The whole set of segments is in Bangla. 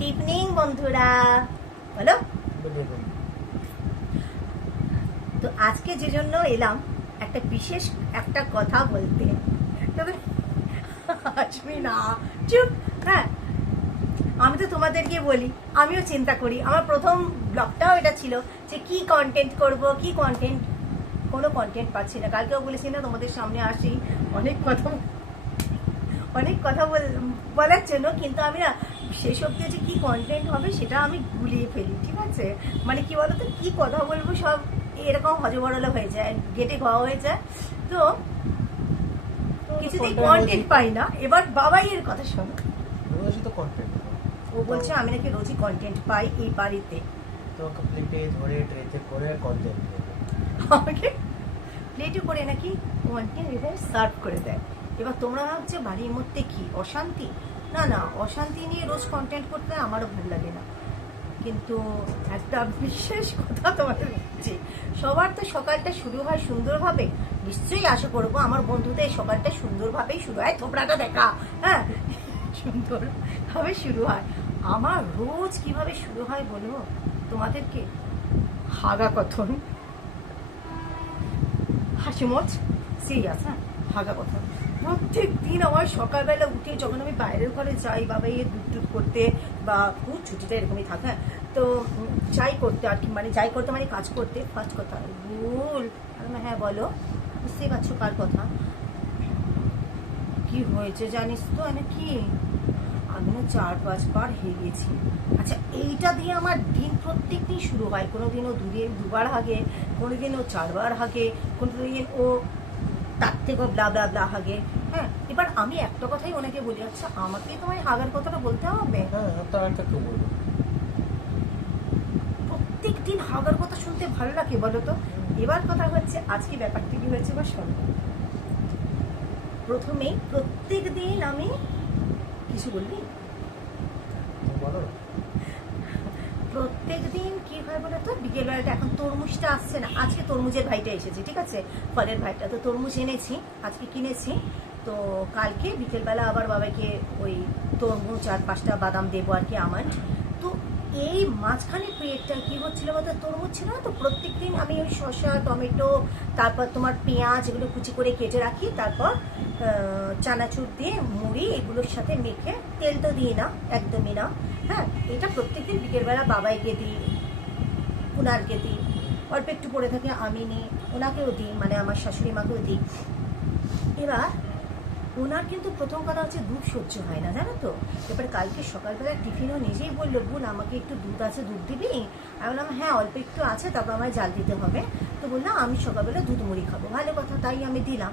গুড ইভিনিং বন্ধুরা। বলো। তো আজকে যে জন্য এলাম একটা বিশেষ একটা কথা বলতে। তবে আসবি না। চুপ। হ্যাঁ। আমি তো তোমাদেরকে বলি আমিও চিন্তা করি। আমার প্রথম ব্লগটাও এটা ছিল যে কি কন্টেন্ট করব কি কন্টেন্ট কোনো কন্টেন্ট পাচ্ছি না। কালকেও বলেছি না তোমাদের সামনে আসি। অনেক কথা অনেক কথা বল- বলার জন্য কিন্তু আমি না শেষ অব্দি যে কি কন্টেন্ট হবে সেটা আমি গুলিয়ে ফেলি ঠিক আছে? মানে কি বলতো কি কথা বলব সব এরকম হজবরল হয়ে যায় গেটে খাওয়া হয়ে যায়। তো কিছুতেই কন্টেন্ট পাই না। এবার বাবাই এর কথা শোনো। তো ও বলছে আমি নাকি রোজই কন্টেন্ট পাই এই বাড়িতে। তোমাকে প্লেটে ধরে ট্রেতে করে কন্টেন্ট আমাকে প্লেটে করে নাকি কন্টেন্ট এভাবে সার্ভ করে দেয়। এবার তোমরা ভাবছ বাড়ির মধ্যে কি অশান্তি? না না, অশান্তি নিয়ে রোজ কন্টেন্ট করতে আমারও ভালো লাগে না। কিন্তু একটা বিশেষ কথা তোমাদের বলছি, সবার তো সকালটা শুরু হয় সুন্দরভাবে। নিশ্চয়ই আশা করব আমার বন্ধুদের সকালটা সুন্দরভাবেই শুরু হয়। থোপড়াটা দেখা হ্যাঁ? সুন্দরভাবে শুরু হয়। আমার রোজ কীভাবে শুরু হয় বলো? তোমাদেরকে হাগা কথন। হাসি মোচ সিরিয়াস হ্যাঁ? হাগা কথা প্রত্যেক দিন আমার সকালবেলা উঠে যখন আমি বাইরের ঘরে যাই, বাবা ইয়ে দুধ করতে বা খুব ছুটিটা এরকমই থাকে হ্যাঁ। তো যাই করতে আর কি মানে যাই করতে মানে কাজ করতে ফার্স্ট কথা ভুল। হ্যাঁ বলো। বুঝতেই পারছ কার কথা? কি হয়েছে জানিস তো? মানে কি? আমি না চার পাঁচবার হেরিয়েছি আচ্ছা এইটা দিয়ে আমার দিন প্রত্যেক দিন শুরু হয়। কোনো দিনও দুদিন, দুবার হাগে কোনো দিন ও চারবার হাগে কোনো দিন ও তার থেকেও ব্লা ব্লা ব্লা হাগে। হ্যাঁ এবার আমি একটা কথাই ওনাকে বলি আচ্ছা আমাকে তোমায় হাগার কথাটা বলতে হবে? বলব। প্রত্যেক দিন হাগার কথা শুনতে ভালো লাগে বলো তো? এবার কথা হচ্ছে আজকে ব্যাপারটা কি হয়েছে বা শোনো। প্রথমেই প্রত্যেক দিন আমি কিছু বলবি তুমি বলো প্রত্যেক দিন কি হয় বলো তো? বিকেলবেলাটা এখন তরমুজটা আসছে না। আজকে তরমুজের ভাইটা এসেছে, ঠিক আছে? ফলের ভাইটা। তো তরমুজ এনেছি, আজকে কিনেছি। তো কালকে বিকেলবেলা আবার বাবাকে ওই তরমুজ আর পাঁচটা বাদাম দেবো আর কি আমার। তো এই মাঝখানে পিরিয়ডটা কি হচ্ছিল বলতো? তরমুজ ছিল না তো? প্রত্যেক দিন আমি ওই শসা, টমেটো, তারপর তোমার পেঁয়াজ এগুলো কুচি করে কেটে রাখি। তারপর চানাচুর দিয়ে মুড়ি এগুলোর সাথে মেখে তেল তো দিই না, একদমই না। হ্যাঁ এটা প্রত্যেকদিন বিকেলবেলা বাবাইকে দিই উনারকে দিই অল্প একটু পড়ে থাকে, আমি নিই ওনাকেও দিই মানে আমার শাশুড়ি মাকেও দিই। এবার ওনার কিন্তু প্রথম কথা হচ্ছে দুধ সহ্য হয় না, জানো তো? এবার কালকে সকালবেলা টিফিনও নিজেই বলল, বোন, আমাকে একটু দুধ আছে, দুধ দিবি? আমি বললাম হ্যাঁ অল্প একটু আছে, তারপর আমায় জাল দিতে হবে। তো বললাম আমি সকালবেলা দুধ মুড়ি খাব। ভালো কথা, তাই আমি দিলাম।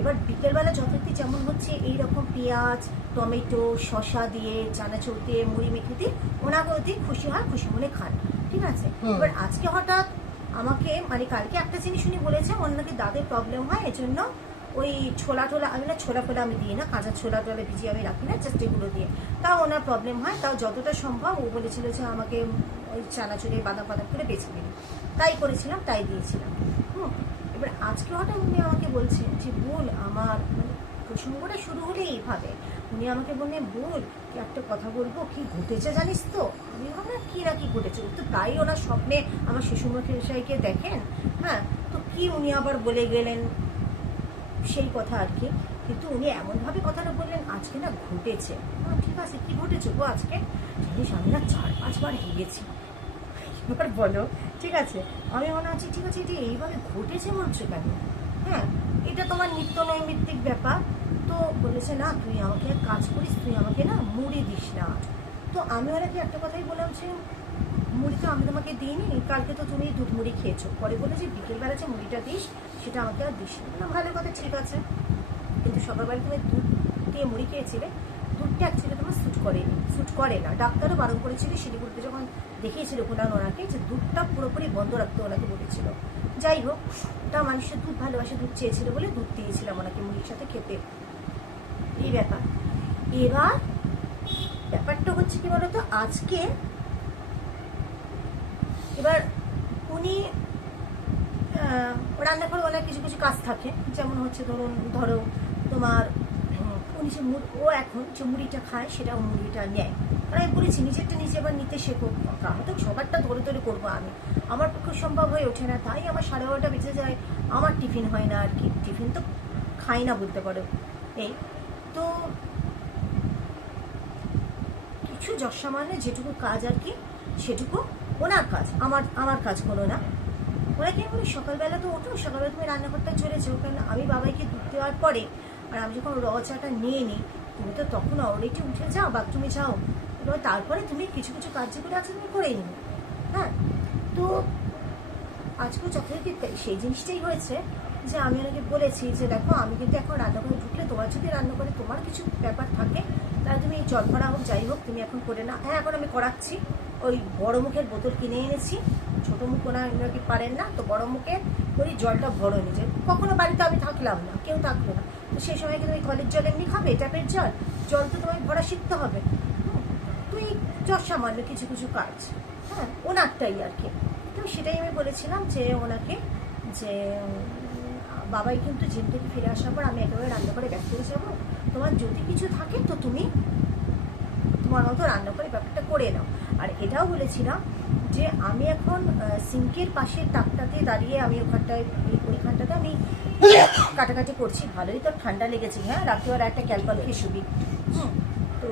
এবার বিকেলবেলা যথারীতি যেমন হচ্ছে এই রকম পেঁয়াজ টমেটো শসা দিয়ে চানাচুর দিয়ে মুড়ি মেখে দিয়ে ওনাকেও দিই খুশি হয় খুশি মনে খান ঠিক আছে? এবার আজকে হঠাৎ আমাকে মানে কালকে একটা জিনিস উনি বলেছে ওর নাকি দাঁতের প্রবলেম হয় এজন্য ওই ছোলা টোলা আমি না ছোলা ফোলা আমি দিই না কাঁচা ছোলা টোলা ভিজিয়ে আমি রাখি না জাস্ট এগুলো দিয়ে। তাও ওনার প্রবলেম হয় তাও যতটা সম্ভব ও বলেছিল যে আমাকে ওই চানাচুরে বাদাম বাদাম করে বেছে দিন তাই করেছিলাম তাই দিয়েছিলাম। হুম। এবার আজকে হঠাৎ উনি আমাকে বলছেন যে বোন আমার মানে প্রসঙ্গটা শুরু হলে এইভাবে। উনি আমাকে বললেন বোন কি একটা কথা বলব? কি ঘটেছে জানিস তো? আমি ভাবলাম কি না কি ঘটেছে? তো প্রায় ওনার স্বপ্নে আমার শ্বশুরমশাইকে দেখেন। হ্যাঁ তো কি উনি আবার বলে গেলেন? সেই কথা আর কি। কিন্তু উনি এমনভাবে কথাটা বললেন আজকে না ঘটেছে। আহ, ঠিক আছে কি ঘটেছে গো আজকে? জানিস আমি না চার পাঁচবার হেগেছি। এবার বলো ঠিক আছে? আমি মনে হচ্ছে ঠিক আছে এটি এইভাবে ঘটেছে বলছো কেন? হ্যাঁ এটা তোমার নিত্য নৈমিত্তিক ব্যাপার। তো বলেছে, না, তুই আমাকে এক কাজ করিস, তুই আমাকে না মুড়ি দিস না। তো আমি ওনাকে একটা কথাই বললাম যে, মুড়ি তো আমি তোমাকে দিইনি, কালকে তো তুমি দুধ মুড়ি খেয়েছো। পরে বলে যে বিকেলবেলা যে মুড়িটা দিস, সেটা আমাকে আর দিস না। ভালো কথা, ঠিক আছে। কিন্তু সকালবেলা তুমি দুধ দিয়ে মুড়ি খেয়েছিলে, দুধটা অ্যাকচুয়ালি তোমার স্যুট করেনি স্যুট করে না। ডাক্তারও বারণ করেছিল, শিলিগুড়িতে যখন দেখিয়েছিল ওনার ওনাকে, যে দুধটা পুরোপুরি বন্ধ রাখতে ওনাকে বলেছিল। যাই হোক ওটা মানুষের দুধ ভালোবাসে দুধ চেয়েছিল বলে দুধ দিয়েছিলাম ওনাকে মুড়ির সাথে খেতে। এই ব্যাপার। এবার ব্যাপারটা হচ্ছে কি বলতো আজকে এবার উনি আহ, রান্নাঘরে অনেক কিছু কিছু কাজ থাকে। যেমন হচ্ছে ধরুন ধরো তোমার উনি যে ও এখন যে মুড়িটা খায় সেটা মুড়িটা নেয়। কারণ আমি বলেছি নিজেরটা নিজে এবার নিতে শেখো। আমি তো সবারটা ধরে ধরে করব আমি। আমার পক্ষে সম্ভব হয়ে ওঠে না। তাই আমার সাড়ে বারোটা বেঁচে যায়। আমার টিফিন হয় না আর কি। টিফিন তো খাই না বলতে পারো। এই তো কিছু যৎসামান্য যেটুকু কাজ আর কি, সেটুকু ওনার কাজ। আমার আমার কাজ কোনো না। ওরা কি বলি, সকালবেলা তো ওঠো। সকালবেলা তুমি রান্নাঘরটা চলেছো কারণ আমি বাবাইকে দুধ দেওয়ার পরে আর আমি যখন র চাটা নিয়ে নিই, তুমি তো তখন অলরেডি উঠে যাও বাথরুমে যাও। এবার তারপরে তুমি কিছু কিছু কাজ যেগুলো আছে তুমি করে নিও। হ্যাঁ? তো আজকে তাই সেই জিনিসটাই হয়েছে যে আমি ওনাকে বলেছি যে দেখো, আমি কিন্তু এখন রান্নাঘরে ঢুকলে তোমার যদি রান্না করে তোমার কিছু ব্যাপার থাকে, তাহলে তুমি জল ভরা হোক, যাই হোক, তুমি এখন করে না হ্যাঁ এখন আমি করাচ্ছি। ওই বড় মুখের বোতল কিনে এনেছি। ছোটো মুখ ওনা নাকি পারেন না, তো বড় মুখে ওই জলটা ভরো নিজে। কখনো বাড়িতে আমি থাকলাম না, কেউ থাকল না। তো সেই সময় কিন্তু ওই কলের জল এমনি খাবে, ট্যাপের জল। জল তো তোমায় ভরা শিখতে হবে। হুম, তুই সামান্য কিছু কিছু কাজ। হ্যাঁ ওনারটাই আর কি। তো সেটাই আমি বলেছিলাম যে ওনাকে যে বাবাই কিন্তু জিম থেকে ফিরে আসার পর আমি একেবারে রান্না করে ব্যস্ত হয়ে যাব। তোমার যদি কিছু থাকে তো তুমি তোমার মতো রান্না করে ব্যাপারটা করে নাও। আর এটাও বলেছিলাম যে আমি এখন সিঙ্কের পাশের তাকটাতে দাঁড়িয়ে আমি ওখানটায় ওই- ওইখানটাতে আমি কাটাকাটি করছি। ভালোই তো ঠান্ডা লেগেছে হ্যাঁ? রাত্রিবেলা একটা ক্যালকল খেসুবি হুম তো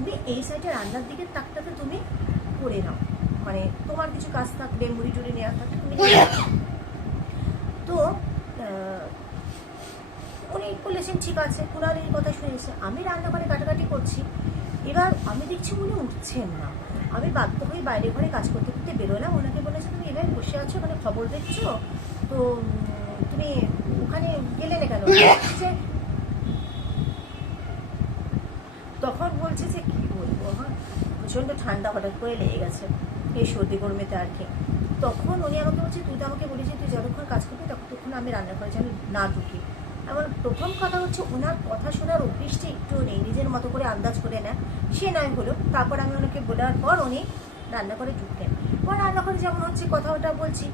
তুমি এই সাইডে রান্নার দিকে তাকটাতে তুমি করে নাও। মানে তোমার কিছু কাজ থাকবে, মুড়ি টুড়ি নেওয়ার থাকলে তুমি তো উনি বলেছেন, ঠিক আছে কুনার এই কথা শুনেছে। আমি রান্নাঘরে কাটাকাটি করছি। এবার আমি দেখছি উনি উঠছেন না। আমি বাধ্য হয়ে বাইরে ঘরে কাজ করতে করতে বেরোলাম। ওনাকে বলেছে, তুমি এবার বসে আছো, ওখানে খবর দেখছ? তো তুমি ওখানে গেলে না কেন যে তখন বলছে যে কি বলব হ্যাঁ প্রচণ্ড ঠান্ডা হঠাৎ করে লেগে গেছে। এই সর্দি গরমেতে আর কি। তখন উনি আমাকে বলছে, তুই তো আমাকে বলেছিস তুই যতক্ষণ কাজ করবি ততক্ষণ আমি রান্না করে যেন না ঢুকি। এমন প্রথম কথা হচ্ছে ওনার কথা শোনার অভ্যিসটা একটু নেই। নিজের মতো করে আন্দাজ করে নেয় সে নয় হলো তারপর আমি ওনাকে বলার পর উনি রান্না করে ঢুকলেন। এবার রান্না করে যেমন হচ্ছে কথা ওটা বলছি,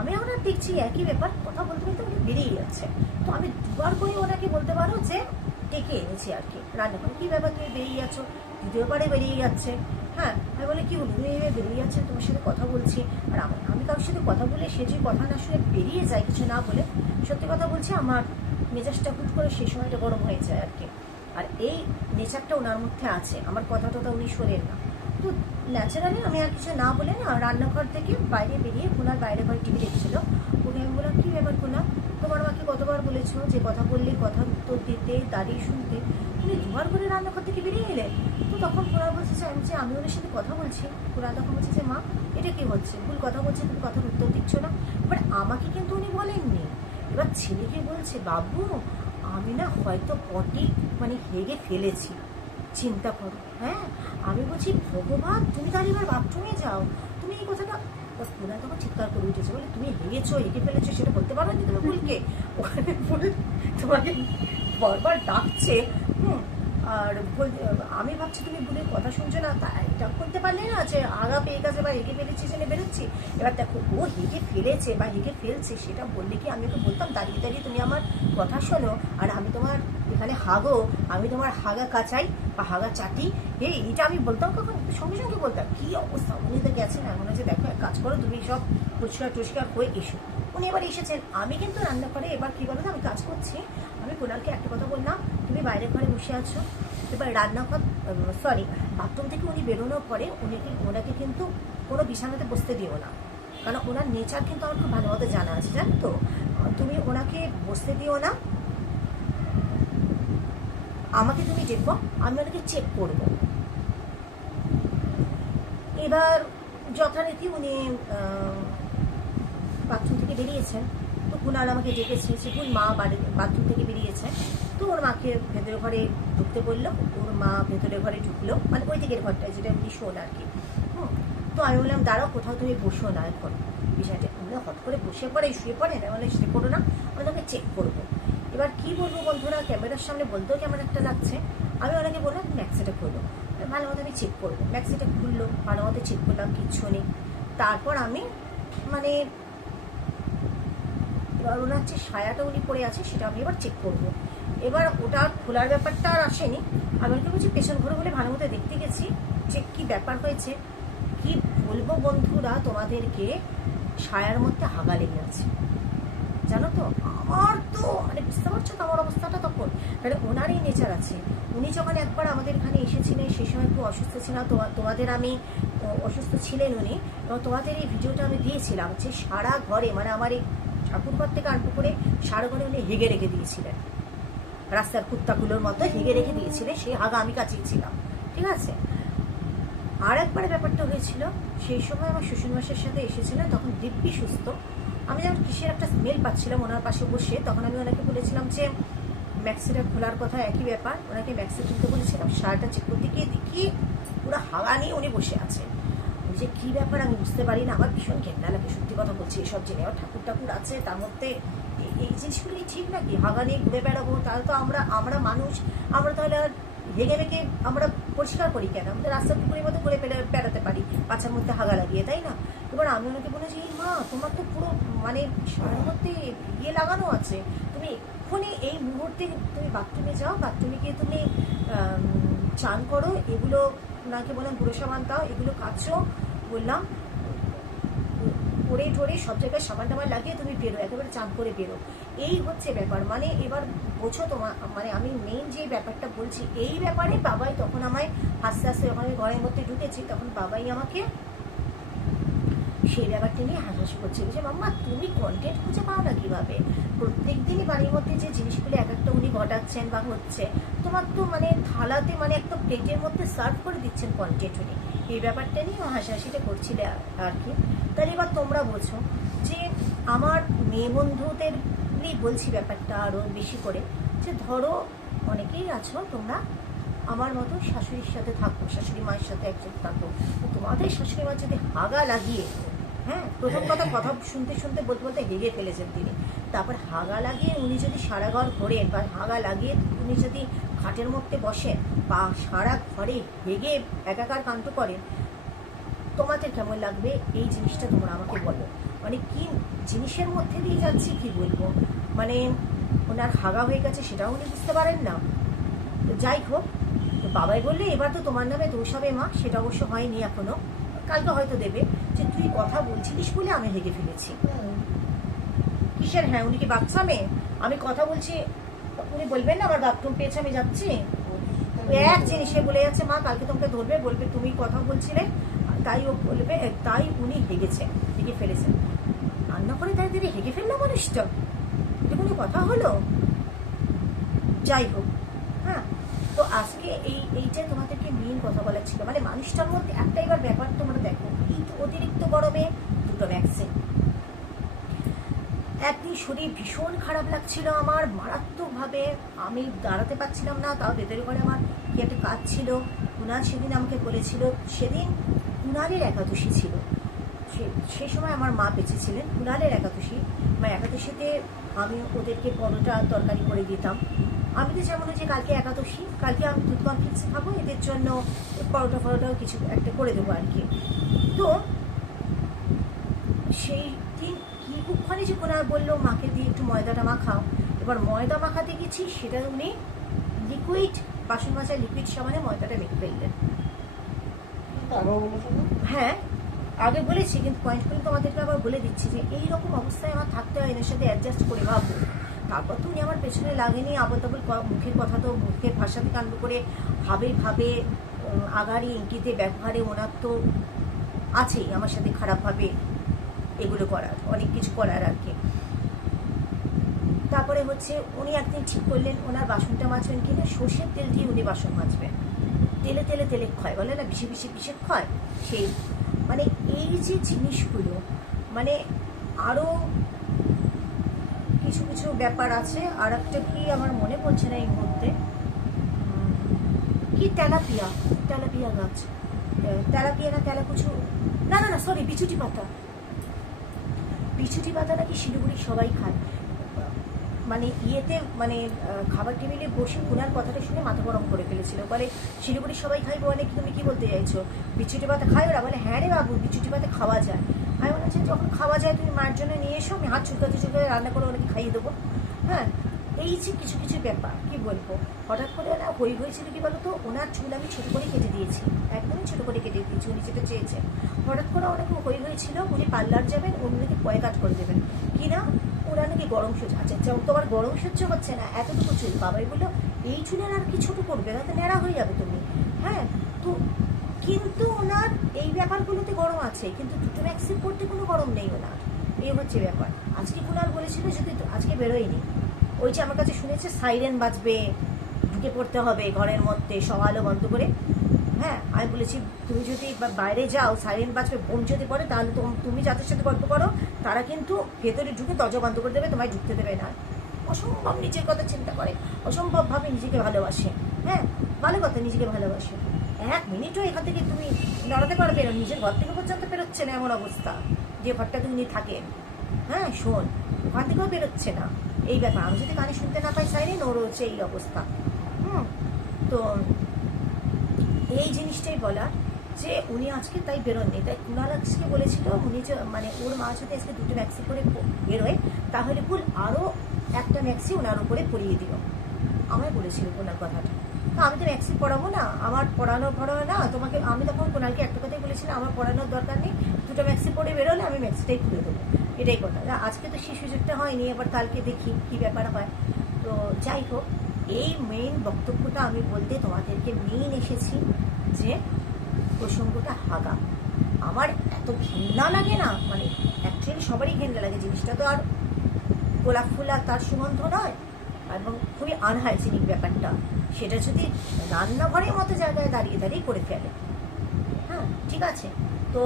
আমি ওনার দেখছি একই ব্যাপার। কথা বলতে বলতে উনি বেরিয়ে যাচ্ছে। তো আমি দুবার করে ওনাকে বলতে পারো যে ডেকে এনেছি আর কি। রান্না করে কী ব্যাপার? তুমি বেরিয়ে যাচ্ছ দ্বিতীয়বারে বেরিয়ে যাচ্ছে। হ্যাঁ আমি বলে, কি হলো তুমি এইভাবে বেরিয়ে যাচ্ছে, তোমার সাথে কথা বলছি। আর আমি কারোর সাথে কথা বলে সে যে কথা না শুনে বেরিয়ে যায় কিছু না বলে, সত্যি কথা বলছি, আমার মেজাজটা হুট করে সেই সময়টা গরম হয়ে যায় আর কি। আর এই নেচারটা ওনার মধ্যে আছে, আমার কথা টথা উনি শোনেন না। তো ন্যাচারালি আমি আর কিছু না বলে না, রান্নাঘর থেকে বাইরে বেরিয়ে কোনার বাইরে ঘরে টিভি দেখছিল। উনি আমি বললাম, কী ব্যাপার কোনা তোমার মাকে কতবার বলেছ যে কথা বললে কথা উত্তর দিতে, দাঁড়িয়ে শুনতে? তুমি দুবার করে রান্নাঘর থেকে বেরিয়ে এলে, তো তখন কোনার বলছে যে যে আমি ওনার সাথে কথা বলছি। কোনা তখন বলছে যে, মা, এটা কি হচ্ছে? ভুল কথা বলছে, তুমি কথার উত্তর দিচ্ছ না। বাট আমাকে কিন্তু উনি বলেননি। এবার ছেলেকে বলছে, বাবু, আমি না হয়তো পটি মানে হেগে ফেলেছি। চিন্তা করো হ্যাঁ? আমি বলছি, ভগবান, তুমি তাহলে এবার বাথরুমে যাও। তুমি এই কথাটা পুরা তখন চিৎকার করে উঠেছে, বলে, তুমি হেগেছো, হেগে ফেলেছো, সেটা বলতে পারো না তুমি ভুলকে? ওখানে ভুল তোমাকে বারবার ডাকছে আর আমি ভাবছি তুমি ভুলের কথা শুনছো না, তা এটা করতে পারলে না যে আগা পেয়ে গেছে বা হেগে ফেলেছি জেনে বেরোচ্ছি। এবার দেখো, ও হেগে ফেলেছে বা হেগে ফেলছে সেটা বললে কি আমি ওকে বলতাম? দাঁড়িয়ে দাঁড়িয়ে তুমি আমার কথা শোনো। আর আমি তোমার এখানে হাগো, আমি তোমার হাগা কাচাই বা হাগা চাটি। এই এটা আমি বলতাম কখন? সঙ্গে সঙ্গে বলতাম। কি অবস্থা? উনি তো গেছেন এমন আছে দেখো, এক কাজ করো, তুমি সব পরিষ্কার টরিষ্কার হয়ে এসো। উনি এবার এসেছেন। আমি কিন্তু রান্না করে এবার কী বলো আমি কাজ করছি। আমি কোনালকে একটা কথা বললাম, তুমি বাইরে ঘরে বসে আছো। এবার রান্নাঘর সরি বাথরুম থেকে উনি বেরোনোর পরে উনি ওনাকে কিন্তু কোনো বিছানাতে বসতে দিও না। কারণ ওনার নেচার কিন্তু আমার খুব ভালো মতো জানা আছে, জানো তো? তুমি ওনাকে বসতে দিও না। আমাকে তুমি দেখব আমি ওনাকে চেক করব। এবার যথারীতি উনি বাথরুম থেকে বেরিয়েছেন। তো কুনার আমাকে ডেকেছে সে কুন মা বাড়ি বাথরুম থেকে বেরিয়েছে। তো ওর মাকে ভেতরে ঘরে ঢুকতে বলল, ওর মা ভেতরে ঘরে ঢুকলো মানে ওই দিকের ঘরটায় যেটা এমনি শোন আর কি। হুম, তো আমি বললাম, দাঁড়াও, কোথাও তুমি বসো না এখন। বিষয়টা আমরা হট করে বসে পড়ে, শুয়ে পড়ে, না বলে সে করো না, আমি তোকে চেক করব। এবার কি বলব বন্ধুরা, ক্যামেরার সামনে বলতেও কেমন একটা লাগছে। আমি ওনাকে বললাম, ম্যাক্সিটা খোলো। ভালো মতো আমি চেক করব। ম্যাক্সিটা খুললো, ভালো মতো চেক করলাম, কিচ্ছু নেই। তারপর আমি মানে এবার ওনার যে সায়াটা উনি পরে আছে, সেটা আমি এবার চেক করব। এবার ওটা খোলার ব্যাপারটা আর আসেনি। আমি ওকে বলছি, পেছন ঘুরে বলে ভালো মতো দেখতে গেছি, যে কি ব্যাপার হয়েছে? কি বলব বন্ধুরা তোমাদেরকে? সায়ার মধ্যে হাগা লেগে আছে। জানো তো, আমার তো মানে বুঝতে পারছ তো আমার অবস্থাটা তখন? মানে ওনারই নেচার আছে। উনি যখন একবার আমাদের এখানে এসেছিলেন সেই সময় একটু অসুস্থ তোমা- তোমাদের আমি অসুস্থ ছিলেন উনি, এবং তোমাদের এই ভিডিওটা আমি দিয়েছিলাম যে সারা ঘরে মানে আমার এই ঠাকুরঘর থেকে আরম্ভ করে সারা ঘরে উনি হেগে রেখে দিয়েছিলেন। রাস্তার কুত্তাগুলোর মধ্যে হেগে রেখে দিয়েছিলেন, সেই হাগা আমি কাচিয়েছিলাম। ঠিক আছে? আর একবার ব্যাপারটা হয়েছিল, সেই সময় আমার শ্বশুর মাসের সাথে এসেছিলেন, তখন দিব্যি সুস্থ। আমি যখন কিসের একটা স্মেল পাচ্ছিলাম ওনার পাশে বসে, তখন আমি ওনাকে বলেছিলাম যে, ম্যাক্সিটা খোলার কথা একই ব্যাপার। ওনাকে ম্যাক্সি কিনতে বলেছিলাম, শার্টটা চেক করতে গিয়ে দেখি পুরো হাওয়া নিয়ে উনি বসে আছে ওই যে কী ব্যাপার আমি বুঝতে পারি না। আমার ভীষণ ঘেন্না লাগে, সত্যি কথা বলছি, এসব জেনে। আমার ঠাকুর ঠাকুর আছে, তার মধ্যে এই- জিনিসগুলি ঠিক নাকি? হাগা নিয়ে ঘুরে বেড়াবো, তাহলে তো আমরা আমরা মানুষ, আমরা তাহলে ভেঙে রেখে আমরা পরিষ্কার করি কেন? আমাদের রাস্তার পুকুরের মধ্যে ঘুরে বেড়া- বেড়াতে পারি পাছার মধ্যে হাগা লাগিয়ে, তাই না? এবার আমি ওনাকে বলেছি, "এই মা, তোমার তো পুরো মানে শাড়ির মধ্যে ইয়ে লাগানো আছে। তুমি এক্ষুনি এই মুহূর্তে তুমি বাথরুমে যাও, বাথরুমে গিয়ে তুমি চান করো, এগুলো ওনাকে বললাম সাবান দাও, এগুলো কাচো বললাম পরে টরে সব জায়গায় সাবান টাবান লাগিয়ে তুমি বেরো, একেবারে চান করে বেরো। এই হচ্ছে ব্যাপার। মানে এবার বোঝো তোমার মানে আমি মেইন যে ব্যাপারটা বলছি, এই ব্যাপারে বাবাই তখন আমায় আস্তে আস্তে যখন আমি ঘরের মধ্যে ঢুকেছি, তখন বাবাই আমাকে সেই ব্যাপারটা নিয়ে হাসাহাসি করছে। যে মাম্মা, তুমি কন্টেন্ট খুঁজে পাও না কীভাবে? প্রত্যেক দিনই বাড়ির মধ্যে যে জিনিসগুলো এক একটা উনি ঘটাচ্ছেন বা হচ্ছে, তোমার তো মানে থালাতে মানে একটা প্লেটের মধ্যে সার্ভ করে দিচ্ছেন কন্টেন্ট উনি। এই ব্যাপারটা নিয়ে হাসাহাসিটা করছিলে আর- কি। তাহলে এবার তোমরা বোঝো যে আমার মেয়ে বন্ধুদের নিয়ে বলছি ব্যাপারটা আরও বেশি করে যে, ধরো অনেকেই আছো, তোমরা আমার মতো শাশুড়ির সাথে থাকো, শাশুড়ি মায়ের সাথে একজন থাকো। তোমাদের শাশুড়ি মা যদি হাগা লাগিয়ে হ্যাঁ প্রথম কথা কথা শুনতে শুনতে বলতে বলতে হেগে ফেলেছেন তিনি। তারপর হাগা লাগিয়ে উনি যদি সারা ঘর ঘোরেন বা হাগা লাগিয়ে উনি যদি খাটের মধ্যে বসেন বা সারা ঘরে হেগে একাকার কান্ত করেন, তোমাদের কেমন লাগবে? এই জিনিসটা তোমরা আমাকে বলো। মানে কি জিনিসের মধ্যে দিয়ে যাচ্ছি কি বলব? মানে ওনার হাগা হয়ে গেছে সেটাও উনি বুঝতে পারেন না। যাই হোক বাবাই বললে, এবার তো তোমার নামে দোষ হবে মা, সেটা অবশ্য হয়নি এখনও। কালকে হয়তো দেবে যে তুই কথা বলছিলিস বলে আমি হেগে ফেলেছি। কিসের হ্যাঁ উনি কি বাচ্চা মেয়ে? আমি কথা বলছি উনি বলবেন না আমার বাথরুম পেয়েছে আমি যাচ্ছি। এক জিনিসে বলে যাচ্ছে মা কালকে তোমাকে ধরবে বলবে তুমি কথা বলছিলে তাই ও বলবে তাই উনি হেগেছে হেগে ফেলেছেন রান্না করে তাই তিনি হেগে ফেলল মানুষটা? এটা কোনো কথা হলো? যাই হোক হ্যাঁ। তো আজকে এই, এইটা তোমাদেরকে মেন কথা বলার ছিল। মানে মানুষটার মধ্যে একটা এবার ব্যাপার তোমরা দেখো, এই অতিরিক্ত গরমে দুটো ভ্যাকসিন একদিন শরীর ভীষণ খারাপ লাগছিল আমার, মারাত্মকভাবে আমি দাঁড়াতে পারছিলাম না, তাও ভেতরে করে আমার কি একটা কাজ ছিল। কুনার সেদিন আমাকে বলেছিল, সেদিন কুনারের একাদশী ছিল। সে সময় আমার মা বেঁচে ছিলেন কুনারের একাদশী। আমার একাদশীতে আমি ওদেরকে পরোটা তরকারি করে দিতাম। আমি তো যেমন যে কালকে একাদশী কালকে আমি দুধ কমপ্লেক্স খাব এদের জন্য পরোটা ফরোটাও কিছু একটা করে দেবো আর কি। তো সেই দিন কি কুক্ষণে যে কোনার বলল মাকে দিয়ে একটু ময়দাটা মাখাও এবার ময়দা মাখাতে গেছি সেটা উনি লিকুইড বাসন মাজার লিকুইড সাবানে ময়দাটা মেখে ফেললেন। হ্যাঁ আগে বলেছি কিন্তু পয়েন্টগুলো তোমাদেরকে আবার বলে দিচ্ছি যে এই রকম অবস্থায় আমার থাকতে হয় এনার সাথে অ্যাডজাস্ট করে ভাববো। তারপর তো উনি আমার পেছনে লাগেনি আবল মুখের কথা তো, মুখের ভাষা থেকে আরম্ভ করে ভাবে ভাবে আগাড়ি, ইঙ্গিতে ব্যবহারে ওনার তো আছেই আমার সাথে খারাপভাবে এগুলো করার, অনেক কিছু করার আর কি। তারপরে হচ্ছে উনি একদিন ঠিক করলেন, ওনার বাসনটা মাজবেন কিনা সর্ষের তেল দিয়ে উনি বাসন মাজবেন। তেলে তেলে তেলে ক্ষয়, বলে না বেশি বেশি বেশি ক্ষয়, সেই। মানে এই যে জিনিসগুলো মানে আরও কিছু কিছু ব্যাপার আছে আর একটা কি আমার মনে পড়ছে না এই মুহূর্তে? কি তেলাপিয়া? তেলাপিয়া গাছ। তেলাপিয়া না তেলাকুচু না না না সরি বিচুটি পাতা। বিচুটি পাতা নাকি শিলিগুড়ি সবাই খায়? মানে ইয়েতে মানে খাবার টেবিলে বসে কুনার কথাটা শুনে মাথা গরম করে ফেলেছিল। বলে শিলিগুড়ি সবাই খাই বলে কি তুমি কি বলতে চাইছো? বিচুটি পাতা খাই ওরা? বলে হ্যাঁ রে বাবু, বিচুটি পাতা খাওয়া যায়। আমি বলেছি যখন খাওয়া যায়, তুমি মায়ের জন্য নিয়ে এসো, আমি হাত চুলকাতে চুলকাতে রান্না করে ওনাকে খাইয়ে দেবো। হ্যাঁ এই যে কিছু কিছু ব্যাপার, কি বলব? হঠাৎ করে না হই হয়েছিল কি বলতো? ওনার চুল আমি ছোটো করে কেটে দিয়েছি, একদমই ছোট করে কেটে দিয়েছি, উনি যেটা চেয়েছে। হঠাৎ করে অনেক হই হয়েছিল উনি পার্লার যাবেন, উনি নাকি পয় কাট করে দেবেন। কি না? ওরা নাকি গরম সহ্য আচ্ছা তোমার গরম সহ্য হচ্ছে না, এতটুকু চুল, বাবাই বলল, এই চুলের আর কি ছোট করবে? না তো ন্যাড়া হয়ে যাবে তুমি। হ্যাঁ কিন্তু ওনার এই ব্যাপারগুলোতে গরম আছে, কিন্তু দুটো ম্যাক্সিম পড়তে কোনো গরম নেই ওনার। এই হচ্ছে ব্যাপার। আজকে কুনাল বলেছিল যদি আজকে বেরোয়নি। ওই যে আমার কাছে শুনেছে সাইরেন বাজবে, ঢুকে পড়তে হবে ঘরের মধ্যে সব বন্ধ করে। হ্যাঁ আমি বলেছি, তুমি যদি বাইরে যাও সাইরেন বাজবে, বোম যদি পড়ে, তাহলে তুমি যাদের সাথে গল্প করো, তারা কিন্তু ভেতরে ঢুকে দরজা বন্ধ করে দেবে, তোমায় ঢুকতে দেবে না। অসম্ভব নিজের কথা চিন্তা করে। অসম্ভবভাবে নিজেকে ভালোবাসে। হ্যাঁ ভালো কথা, নিজেকে ভালোবাসে। এক মিনিটও এখান থেকে তুমি নড়াতে পারবে না, নিজের ঘর থেকে পর্যন্ত বেরোচ্ছে না এমন অবস্থা। যে ঘরটাতে তুমি থাকেন। হ্যাঁ শোন ওখান থেকেও বেরোচ্ছে না। এই ব্যাপার, আমি যদি কানে শুনতে না পাই, সাইরেন, ওর হচ্ছে এই অবস্থা। হুম, তো এই জিনিসটাই বলা যে উনি আজকে তাই বেরোননি। তাই কুণাল আজকে বলেছিল, উনি যে মানে ওর মা যদি আজকে দুটো ম্যাক্সি করে বেরোয় তাহলে ভুল আরও একটা ম্যাক্সি ওনার উপরে পরিয়ে দিল। আমায় বলেছিল কোনার কথাটা। তো আমি তো ম্যাক্সি পড়াবো না। আমার পড়ানো পড়ানো না। তোমাকে, আমি তখন কোনালকে একটা কথাই বলেছিলাম, আমার পড়ানোর দরকার নেই। দুটো ম্যাক্সি পড়ে বেরোলে আমি ম্যাক্সিটাই খুলে দেবো। এটাই কথা। আজকে তো সেই সুযোগটা হয়নি, এবার কালকে দেখি কি ব্যাপার হয়। তো যাই হোক, এই মেইন বক্তব্যটা আমি বলতে তোমাদেরকে মেইন এসেছি যে প্রসঙ্গটা হাগা। আমার এত ঘেন্না লাগে না মানে অ্যাকচুয়ালি সবারই ঘেন্না লাগে। জিনিসটা তো আর গোলাপ ফুল আর তার সুগন্ধ নয়, এবং খুবই আনহাইজেনিক ব্যাপারটা। সেটা যদি রান্নাঘরের মতো জায়গায় দাঁড়িয়ে দাঁড়িয়ে করে ফেলে। হ্যাঁ ঠিক আছে। তো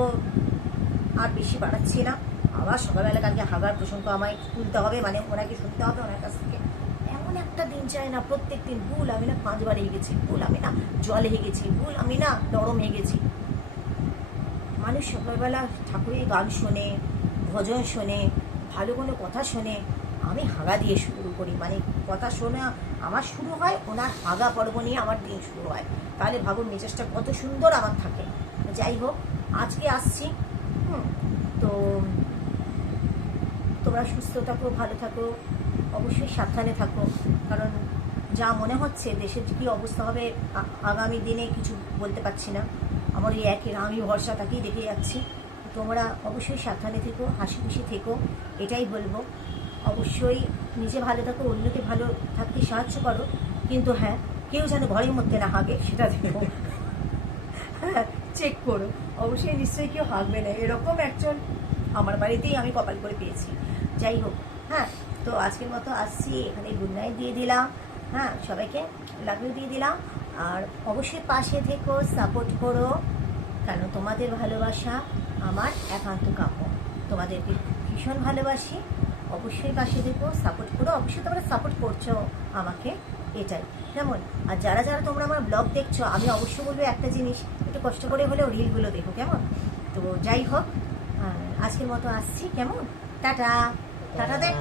আর বেশি বাড়াচ্ছি না। আবার সকালবেলা কালকে হাগার প্রসঙ্গ আমায় তুলতে হবে মানে ওনাকে শুনতে হবে ওনার কাছ থেকে। এমন একটা দিন চায় না, প্রত্যেক দিন ভুল আমি না পাঁচবার হয়ে গেছি, ভুল আমি না জলে হয়ে গেছি, ভুল আমি না নরম হয়ে গেছি। মানুষ সকালবেলা ঠাকুরের গান শোনে, ভজন শোনে, ভালো কোনো কথা শোনে, আমি হাগা দিয়ে শুরু করি। মানে কথা শোনা আমার শুরু হয়, ওনার হাগা পর্ব নিয়ে আমার দিন শুরু হয়। তাহলে ভাবুন, মেজাজটা কত সুন্দর আমার থাকে। যাই হোক, আজকে আসছি। হুম, তো তোমরা সুস্থ থাকো, ভালো থাকো, অবশ্যই সাবধানে থাকো। কারণ যা মনে হচ্ছে, দেশের কী অবস্থা হবে আগামী দিনে কিছু বলতে পারছি না। আমার এই একই আমি ভরসা তাকেই দেখে যাচ্ছি। তোমরা অবশ্যই সাবধানে থেকো, হাসি খুশি থেকো, এটাই বলব। অবশ্যই নিজে ভালো থাকো, অন্যকে ভালো থাকতে সাহায্য করো। কিন্তু হ্যাঁ কেউ যেন ঘরের মধ্যে না হাগে, সেটা দেখো। হ্যাঁ চেক করো। অবশ্যই নিশ্চয়ই কেউ হাঁকবে না। এরকম একজন আমার বাড়িতেই আমি কপাল করে পেয়েছি। যাই হোক হ্যাঁ তো আজকের মতো আসছি এখানে গুড নাইট দিয়ে দিলাম। হ্যাঁ সবাইকে লাভ দিয়ে দিলাম। আর অবশ্যই পাশে থেকো সাপোর্ট করো কেন তোমাদের ভালোবাসা আমার একান্ত কাম্য। তোমাদেরকে ভীষণ ভালোবাসি। অবশ্যই পাশে দেখো সাপোর্ট করো। অবশ্যই তোমরা সাপোর্ট করছ আমাকে, এটাই। কেমন? আর যারা যারা তোমরা আমার ব্লগ দেখছ, আমি অবশ্যই বলব একটা জিনিস, একটু কষ্ট করে হলেও রিলগুলো দেখো, কেমন? তো যাই হোক আজকের মতো আসছি, কেমন? টাটা। টাটা দেখ।